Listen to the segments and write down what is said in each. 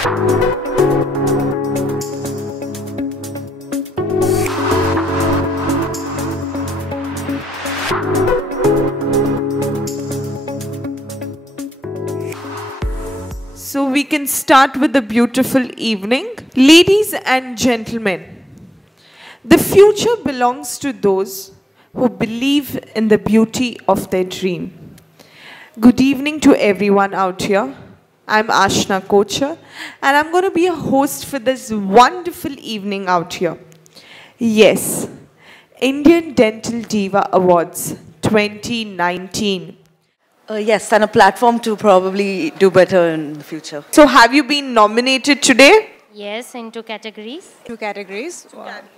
So we can start with the beautiful evening. Ladies and gentlemen, the future belongs to those who believe in the beauty of their dream. Good evening to everyone out here. I'm Ashna Kocher and I'm going to be a host for this wonderful evening out here. Yes, Indian Dental Diva Awards 2019. Yes, and a platform to probably do better in the future. So have you been nominated today? Yes, in two categories. Two categories.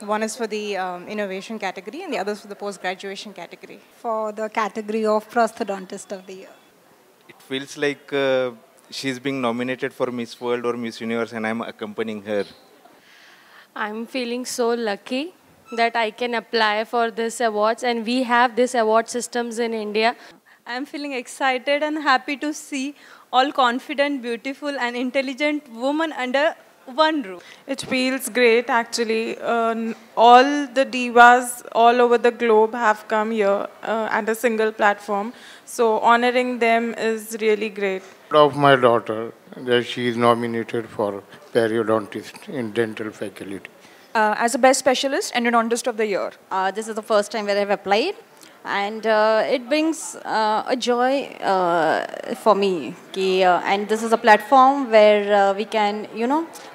One is for the innovation category and the other is for the post-graduation category. For the category of prosthodontist of the year. It feels like she's being nominated for Miss World or Miss Universe and I'm accompanying her. I'm feeling so lucky that I can apply for this awards, and we have this award systems in India. I'm feeling excited and happy to see all confident, beautiful and intelligent women under one roof. It feels great actually. All the divas all over the globe have come here at a single platform. So honoring them is really great. Of my daughter, that she is nominated for periodontist in dental faculty. As a best specialist endodontist of the year. This is the first time where I've applied. And it brings a joy for me. And this is a platform where we can,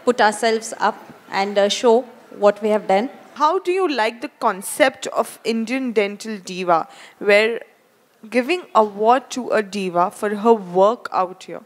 put ourselves up and show what we have done. How do you like the concept of Indian Dental Diva, where giving award to a diva for her work out here?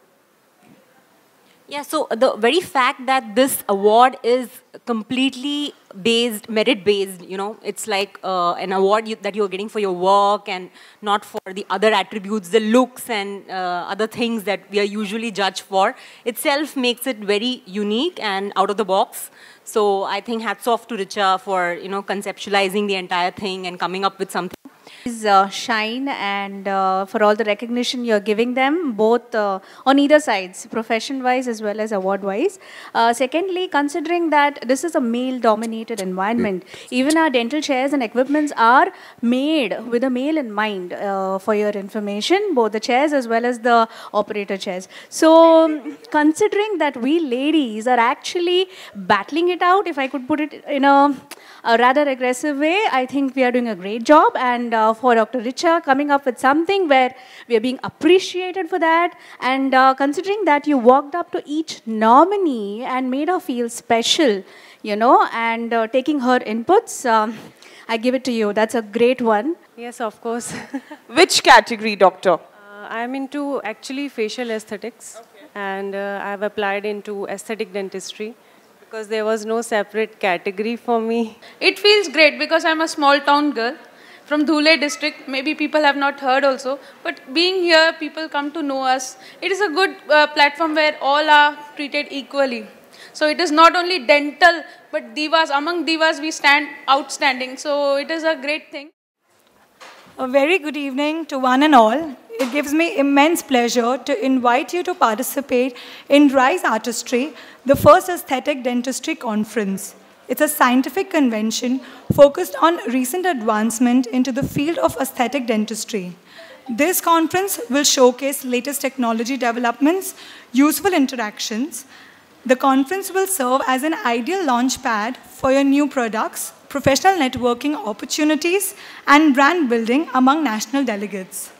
Yeah, so the very fact that this award is completely based, merit-based, it's like an award that you're getting for your work and not for the other attributes, the looks and other things that we are usually judged for, itself makes it very unique and out of the box. So I think hats off to Richa for, conceptualizing the entire thing and coming up with something. Shine and for all the recognition you're giving them, both on either sides, profession-wise as well as award-wise. Secondly, considering that this is a male-dominated environment, even our dental chairs and equipments are made with a male in mind, for your information, both the chairs as well as the operator chairs. So, considering that we ladies are actually battling it out, if I could put it in a rather aggressive way, I think we are doing a great job, and for Dr. Richa coming up with something where we are being appreciated for that, and considering that you walked up to each nominee and made her feel special, and taking her inputs, I give it to you. That's a great one. Yes, of course. Which category, doctor? I'm into actually facial aesthetics, and I've applied into aesthetic dentistry, because there was no separate category for me. It feels great because I'm a small town girl from Dhule district. Maybe people have not heard also, but being here, people come to know us. It is a good platform where all are treated equally. So it is not only dental, but divas. Among divas, we stand outstanding. So it is a great thing. A very good evening to one and all. It gives me immense pleasure to invite you to participate in RISE Artistry, the first aesthetic dentistry conference. It's a scientific convention focused on recent advancement into the field of aesthetic dentistry. This conference will showcase latest technology developments, useful interactions. The conference will serve as an ideal launch pad for your new products, professional networking opportunities, and brand building among national delegates.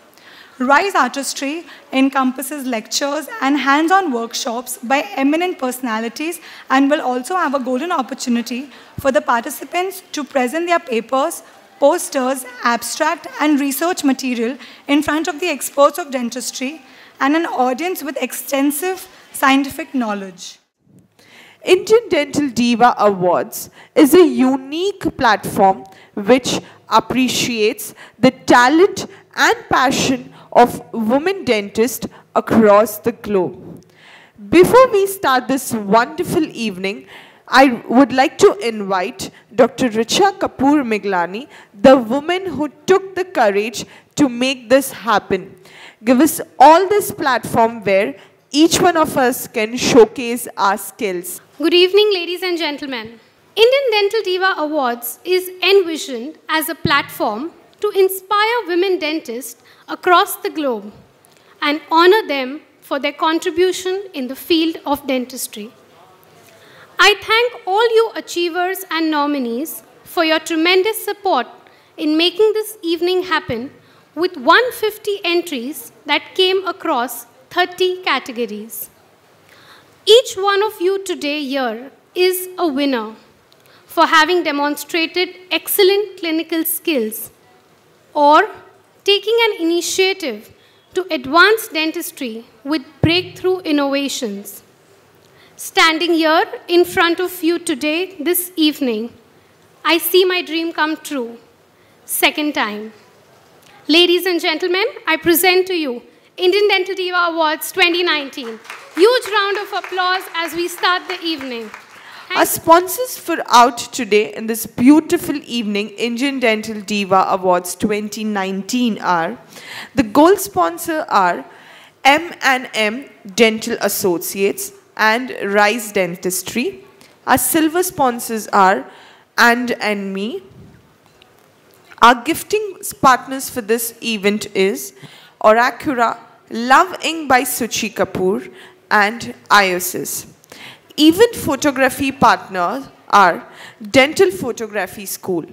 RISE Artistry encompasses lectures and hands-on workshops by eminent personalities and will also have a golden opportunity for the participants to present their papers, posters, abstract, and research material in front of the experts of dentistry and an audience with extensive scientific knowledge. Indian Dental Diva Awards is a unique platform which appreciates the talent and passion of women dentists across the globe. Before we start this wonderful evening, I would like to invite Dr. Richa Kapoor Miglani, the woman who took the courage to make this happen. Give us all this platform where each one of us can showcase our skills. Good evening, ladies and gentlemen. Indian Dental Diva Awards is envisioned as a platform to inspire women dentists across the globe and honor them for their contribution in the field of dentistry. I thank all you achievers and nominees for your tremendous support in making this evening happen with 150 entries that came across 30 categories. Each one of you today here is a winner for having demonstrated excellent clinical skills or taking an initiative to advance dentistry with breakthrough innovations. Standing here in front of you today, this evening, I see my dream come true, second time. Ladies and gentlemen, I present to you Indian Dental Diva Awards 2019. Huge round of applause as we start the evening. Our sponsors for out today in this beautiful evening, Indian Dental Diva Awards 2019 are, the gold sponsor are M&M Dental Associates and Rise Dentistry. Our silver sponsors are And Me. Our gifting partners for this event is Oracura, Love Ink by Suchi Kapoor, and IOSIS. Event photography partners are Dental Photography School.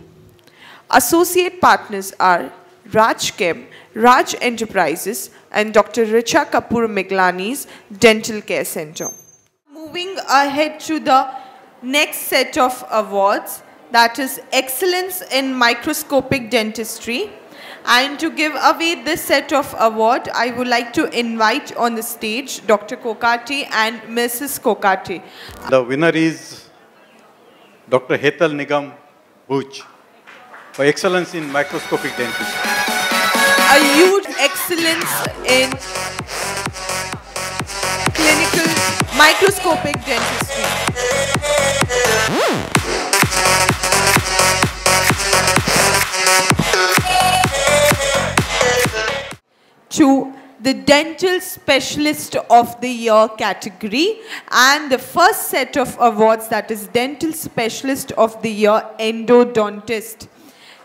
Associate partners are Raj Chem, Raj Enterprises, and Dr. Richa Kapoor Miglani's Dental Care Center. Moving ahead to the next set of awards, that is Excellence in Microscopic Dentistry. And to give away this set of award, I would like to invite on the stage Dr. Kokate and Mrs. Kokate. The winner is Dr. Hetal Nigam Bhuj for excellence in microscopic dentistry. A huge excellence in clinical microscopic dentistry. To the Dental Specialist of the Year category, and the first set of awards, that is Dental Specialist of the Year Endodontist.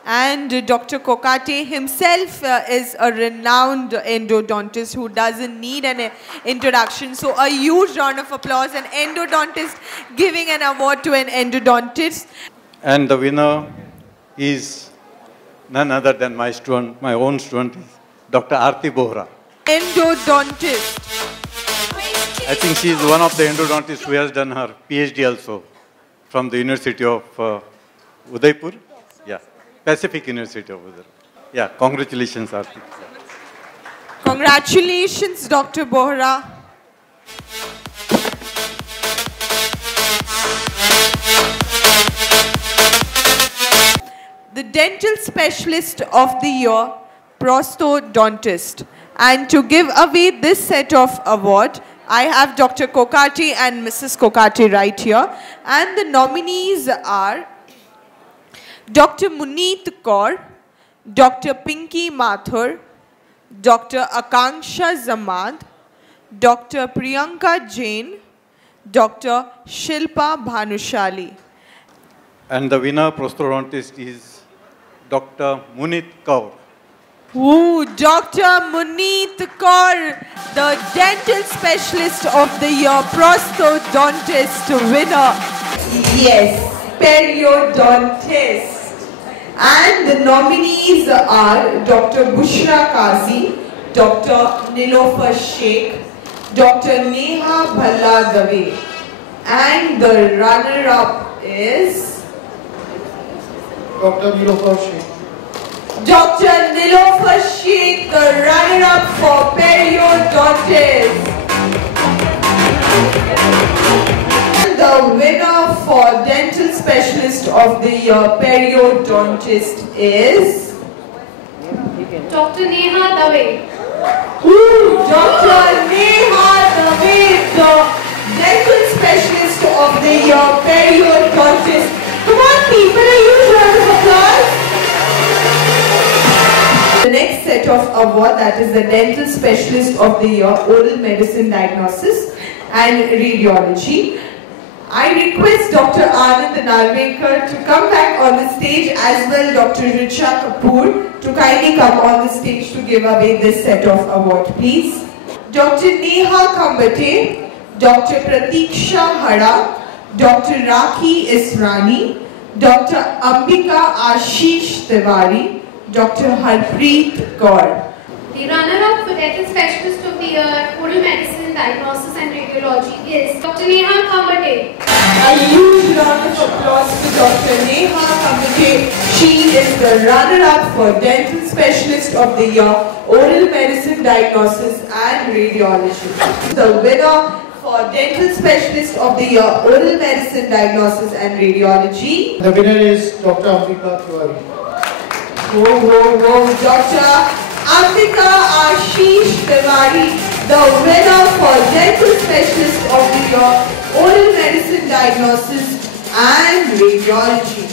And Dr. Kokate himself is a renowned endodontist who doesn't need an introduction. So a huge round of applause, an endodontist giving an award to an endodontist. And the winner is none other than my student, my own student, Dr. Aarti Bohra. Endodontist. I think she is one of the endodontists who has done her PhD also from the University of Udaipur. Yeah, Pacific University of Udaipur. Yeah, congratulations, Aarti. Congratulations, Dr. Bohra. The Dental Specialist of the Year, Prosthodontist. And to give away this set of award, I have Dr. Kokate and Mrs. Kokate right here. And the nominees are Dr. Muneet Kaur, Dr. Pinky Mathur, Dr. Akanksha Zamad, Dr. Priyanka Jain, Dr. Shilpa Bhanushali. And the winner prosthodontist is Dr. Muneet Kaur. Ooh, Dr. Muneet Kaur, the Dental Specialist of the Year, Prosthodontist winner. Yes, Periodontist. And the nominees are Dr. Bushra Kazi, Dr. Nilofer Sheikh, Dr. Neha Bhalla Dave. And the runner-up is Dr. Nilofer Sheikh. Dr. Nilofer Sheikh, the runner-up for Periodontist. And the winner for Dental Specialist of the Year, Periodontist is Dr. Neha Dave. Dr. Neha Dave, the Dental Specialist of the Year, Periodontist. Come on people, a huge round of applause. The next set set of award, that is the Dental Specialist of the Year, Oral Medicine Diagnosis and Radiology. I request Dr. Anand Narvekar to come back on the stage, as well Dr. Richa Kapoor to kindly come on the stage to give away this set of award, please. Dr. Neha Kambate, Dr. Pratiksha Hara, Dr. Rakhi Israni, Dr. Ambika Ashish Tiwari, Dr. Harpreet Kaur. The runner-up for Dental Specialist of the Year, Oral Medicine, Diagnosis and Radiology is Dr. Neha Kambate. A huge round of applause to Dr. Neha Kambate. She is the runner-up for Dental Specialist of the Year, Oral Medicine, Diagnosis and Radiology. The winner for Dental Specialist of the Year, Oral Medicine, Diagnosis and Radiology. The winner is Dr. Ambika Tiwari. Whoa, Dr. Ambika Ashish Tiwari, the winner for Dental Specialist of the Year, Oral Medicine, Diagnosis and Radiology.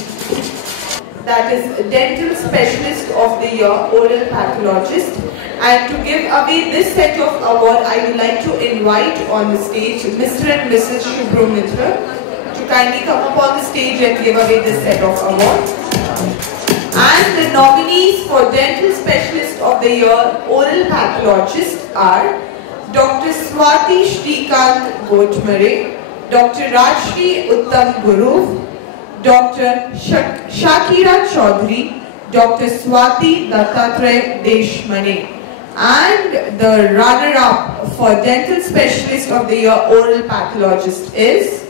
That is Dental Specialist of the Year, Oral Pathologist. And to give away this set of award, I would like to invite on the stage Mr. and Mrs. Shubhro Mitra to kindly come up on the stage and give away this set of award. And the nominees for Dental Specialist of the Year, Oral Pathologist are Dr. Swati Shrikant Gotmare, Dr. Rajshri Uttam Guru, Dr. Shakira Chaudhary, Dr. Swati Dattatray Deshmane. And the runner-up for Dental Specialist of the Year, Oral Pathologist is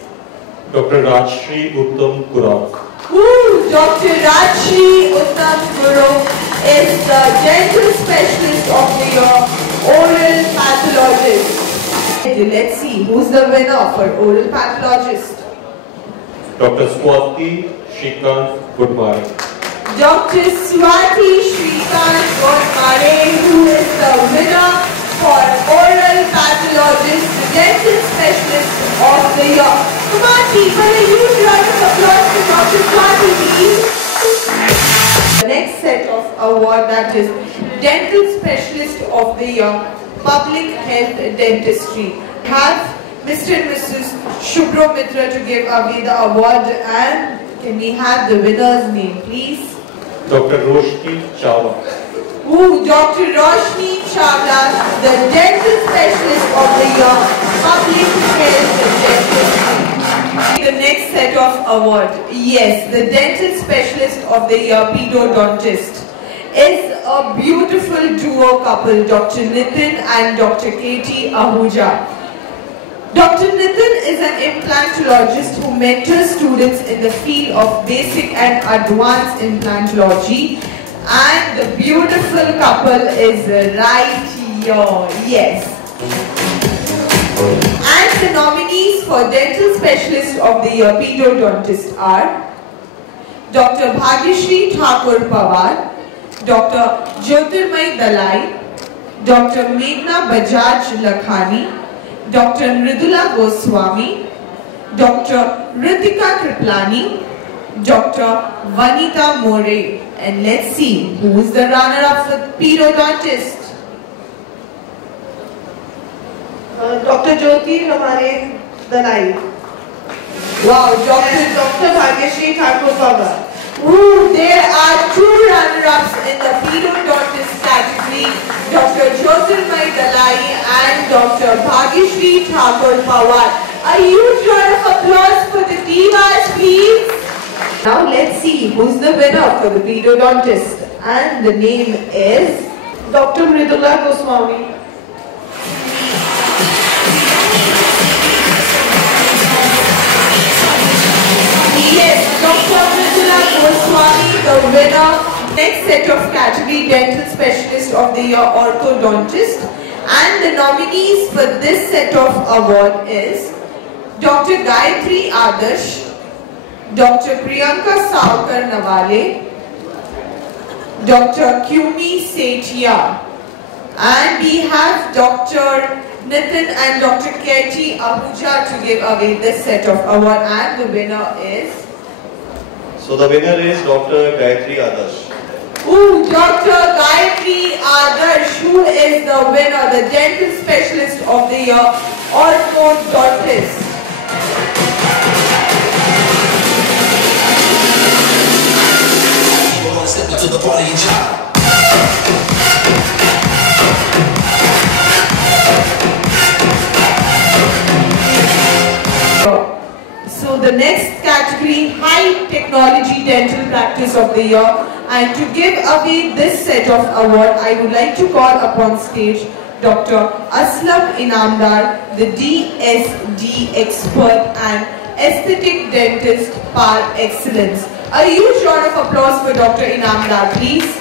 Dr. Rajshri Uttam Guru. Dr. Rajshri Uttam Guru is the Dental Specialist of the Year, Oral Pathologist. Let's see who's the winner for Oral Pathologist. Dr. Swati Shrikant Gotmare. Dr. Swati Shrikant Gotmare, who is the winner for Oral Pathologist, the Dental Specialist of the Year. Come on people, a huge round of applause to Dr. Swati, please. The next set of award, that is Dental Specialist of the Year, Public Health Dentistry. Have Mr. and Mrs. Shubhro Mitra to give away the award, and can we have the winner's name, please? Dr. Roshni Chawla. Dr. Roshni Chawla, the Dental Specialist of the Year, Public Health Dentistry. The next set of award, yes, the Dental Specialist of the Year, Pedodontist, is a beautiful duo couple, Dr. Nitin and Dr. Katie Ahuja. Dr. Nitin is an implantologist who mentors students in the field of basic and advanced implantology, and the beautiful couple is right here, yes. And the nominees for Dental Specialist of the Year, Pedodontist are Dr. Bhagyashree Thakur Pawar, Dr. Jyotirmay Dalai, Dr. Meghna Bajaj Lakhani, Dr. Mridula Goswami, Dr. Ritika Kriplani, Dr. Vanita More. And let's see who is the runner-up for Pedodontist. Dr. Jyoti Ramare Dalai. Wow, Dr. Bhagyashree Thakur Pawar. There are two runners-ups in the Pedodontist category, Dr. Jyotirmay Dalai and Dr. Bhagyashree Thakur Pawar. A huge round of applause for the divas, please. Now let's see who's the winner for the Pedodontist, and the name is Dr. Mridula Goswami. Yes, Dr. Mridula Goswami, the winner. Next set of category, Dental Specialist of the Year, Orthodontist. And the nominees for this set of award is Dr. Gayatri Adarsh, Dr. Priyanka Saukar Nawale, Dr. Kyumi Sethia, and we have Dr. Nitin and Dr. Katie Ahuja to give away this set of award, and the winner is? So the winner is Dr. Gayatri Adarsh. Ooh, Dr. Gayatri Adarsh, who is the winner, the Dental Specialist of the Year, orthodontist. To the party, child. So the next category, High Technology Dental Practice of the Year. And to give away this set of award, I would like to call upon stage Dr. Aslam Inamdar, the DSD expert and aesthetic dentist par excellence. A huge round of applause for Dr. Inamdar, please.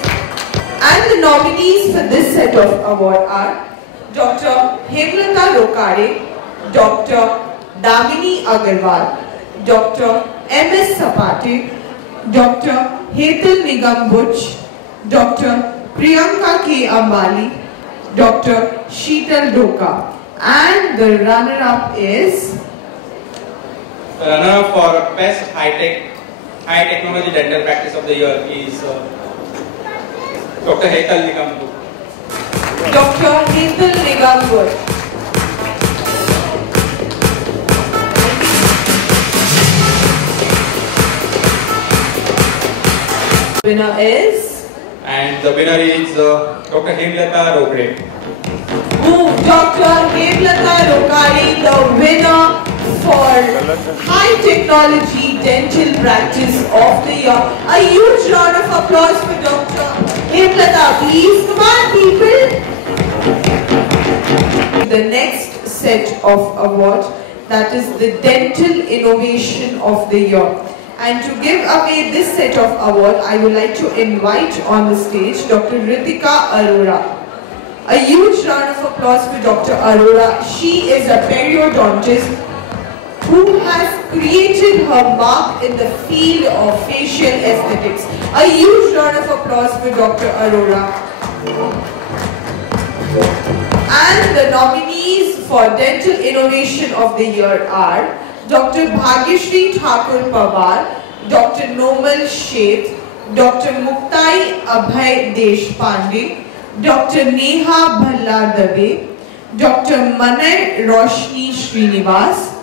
And the nominees for this set of award are Dr. Hemlata Rokare, Dr. Damini Agarwal, Dr. M.S. Sapate, Dr. Hetal Nigam Butch, Dr. Priyanka K. Ambali, Dr. Sheetal Doka. And the runner-up is? The runner-up for Best High Technology Dental Practice of the Year is Dr. Hetal Nigam Butch. Dr. Hetal Nigam Butch. Winner is? And the winner is Dr. Hemlata Rokare. Ooh, Dr. Hemlata Rokare, the winner for High Technology Dental Practice of the Year. A huge round of applause for Dr. Hemlata, please. Come on, people. The next set of awards, that is the Dental Innovation of the Year. And to give away this set of award, I would like to invite on the stage Dr. Ritika Arora. A huge round of applause for Dr. Arora. She is a periodontist who has created her mark in the field of facial aesthetics. A huge round of applause for Dr. Arora. And the nominees for Dental Innovation of the Year are Dr. Bhagyashree Thakur Pawar, Dr. Nomal Sheth, Dr. Muktai Abhay Deshpande, Dr. Neha Bhalla Dave, Dr. Manay Roshni Srinivas,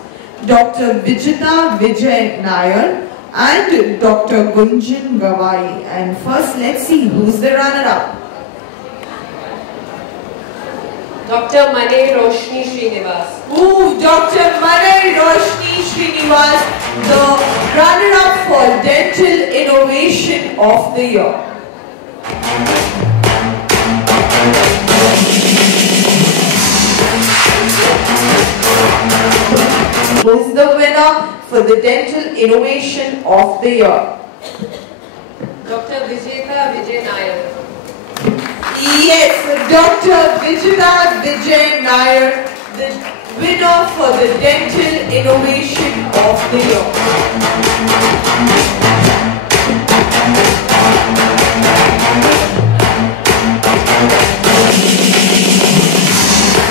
Dr. Vijita Vijay Nair, and Dr. Gunjan Gawai. And first, let's see who's the runner-up. Dr. Manay Roshni Srinivas. Ooh, Dr. Manay Roshni Srinivas, the runner-up for Dental Innovation of the Year. Who's the winner for the Dental Innovation of the Year? Dr. Vijeta Vijay Nair. Yes, Dr. Vijita Vijay Nair, the winner for the Dental Innovation of the Year.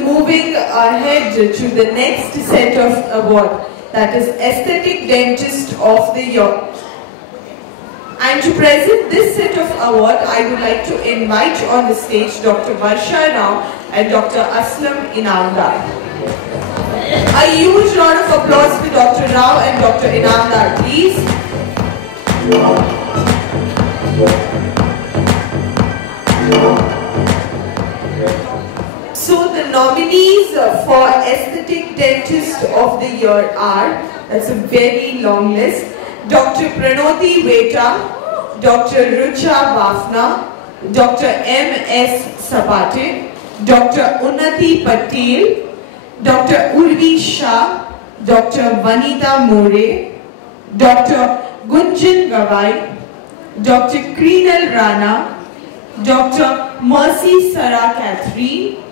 Moving ahead to the next set of award, that is Aesthetic Dentist of the Year. And to present this set of award, I would like to invite on the stage Dr. Varsha Rao and Dr. Aslam Inamdar. A huge round of applause for Dr. Rao and Dr. Inamdar, please. So the nominees for Aesthetic Dentist of the Year are, that's a very long list, Dr. Pranoti Veta, Dr. Rucha Bafna, Dr. M.S. Sapate, Dr. Unnati Patel, Dr. Urvi Shah, Dr. Vanita More, Dr. Gunjan Gawai, Dr. Kreenal Rana, Dr. Mercy Sara Catherine,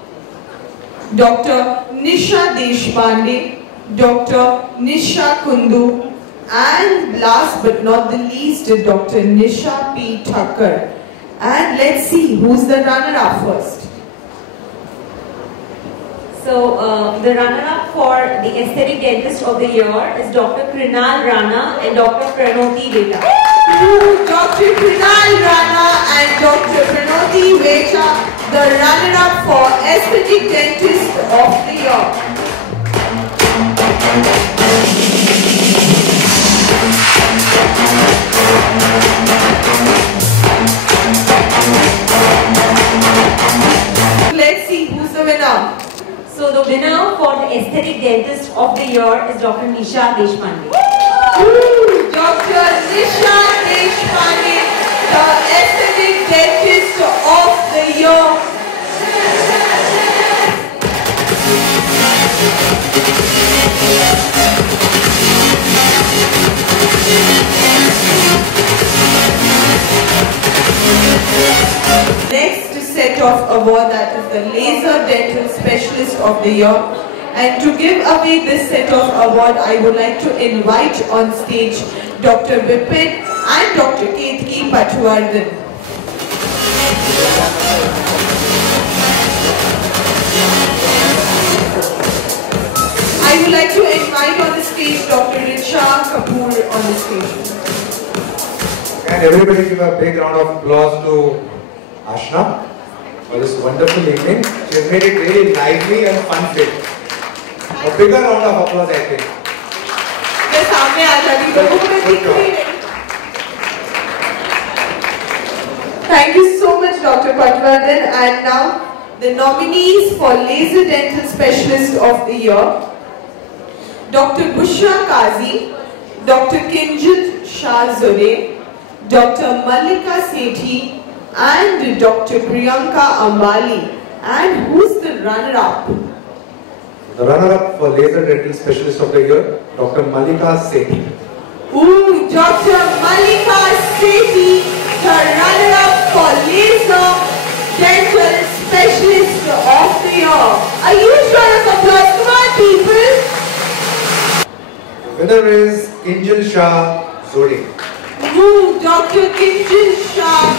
Dr. Nisha Deshpande, Dr. Nisha Kundu, and last but not the least, Dr. Nisha P. Thakkar. And let's see who's the runner-up first. So the runner-up for the Aesthetic Dentist of the Year is Dr. Kreenal Rana and Dr. Pranoti Veta. Dr. Prinal Rana and Dr. Pranoti Vecha, the runner-up for Aesthetic Dentist of the Year. Let's see who's the winner. So the winner for the Aesthetic Dentist of the Year is Dr. Nisha Deshpande. Dr. Nisha Deshpande, the Aesthetic Dentist of the Year. Next set of award, that is the Laser Dental Specialist of the Year. And to give away this set of award, I would like to invite on stage Dr. Vipin and Dr. Ketki Patwardhan. I would like to invite on the stage Dr. Richa Kapoor on the stage. And everybody give a big round of applause to Ashna for this wonderful evening. She has made it really lively and fun-filled. A bigger round of applause, I think. Thank you so much, Dr. Patwardhan. And now the nominees for Laser Dental Specialist of the Year: Dr. Bushra Qazi, Dr. Kinjal Shah Zode, Dr. Mallika Sethi, and Dr. Priyanka Ambali. And who's the runner-up? The runner-up for Laser Dental Specialist of the Year, Dr. Mallika Sethi. Dr. Mallika Sethi, the runner-up for Laser Dental Specialist of the Year. A huge round of applause. Come on, people. The winner is Kinjal Shah Zode. Dr. Kinjal Shah,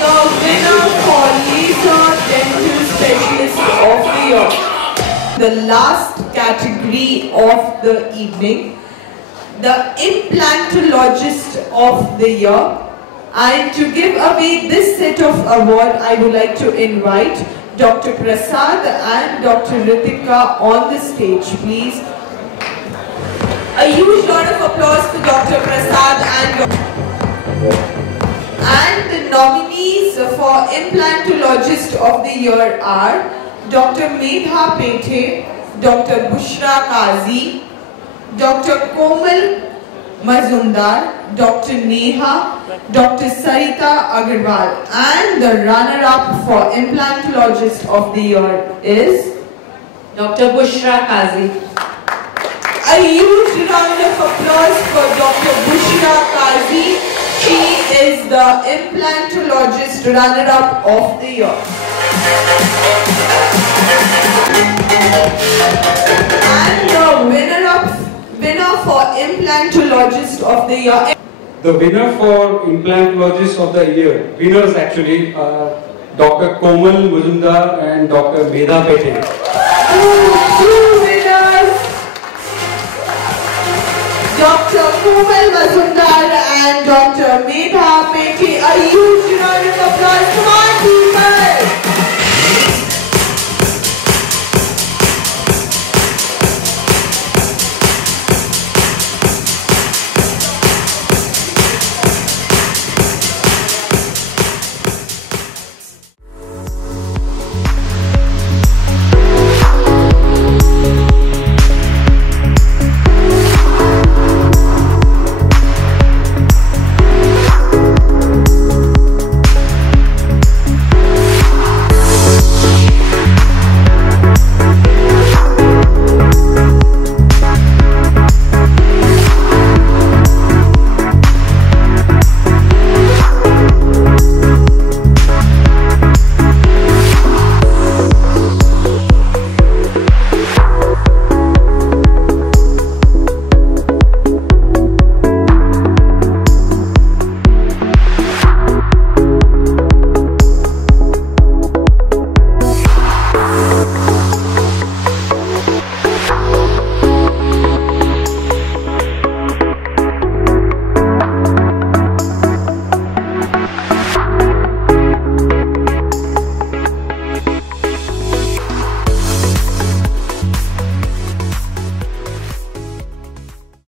the winner for Laser Dental Specialist of the Year. The last category of the evening, the Implantologist of the Year. And to give away this set of award, I would like to invite Dr. Prasad and Dr. Ritika on the stage, please. A huge round of applause for Dr. Prasad and the nominees for Implantologist of the Year are Dr. Medha Pete, Dr. Bushra Qazi, Dr. Komal Mazumdar, Dr. Neha, Dr. Sarita Agarwal, and the runner-up for Implantologist of the Year is Dr. Bushra Qazi. A huge round of applause for Dr. Bushra Qazi. She is the Implantologist runner-up of the year. And the winner for Implantologist of the Year. The winner for Implantologist of the Year, winners actually are Dr. Komal Mazumdar and Dr. Medha Pete.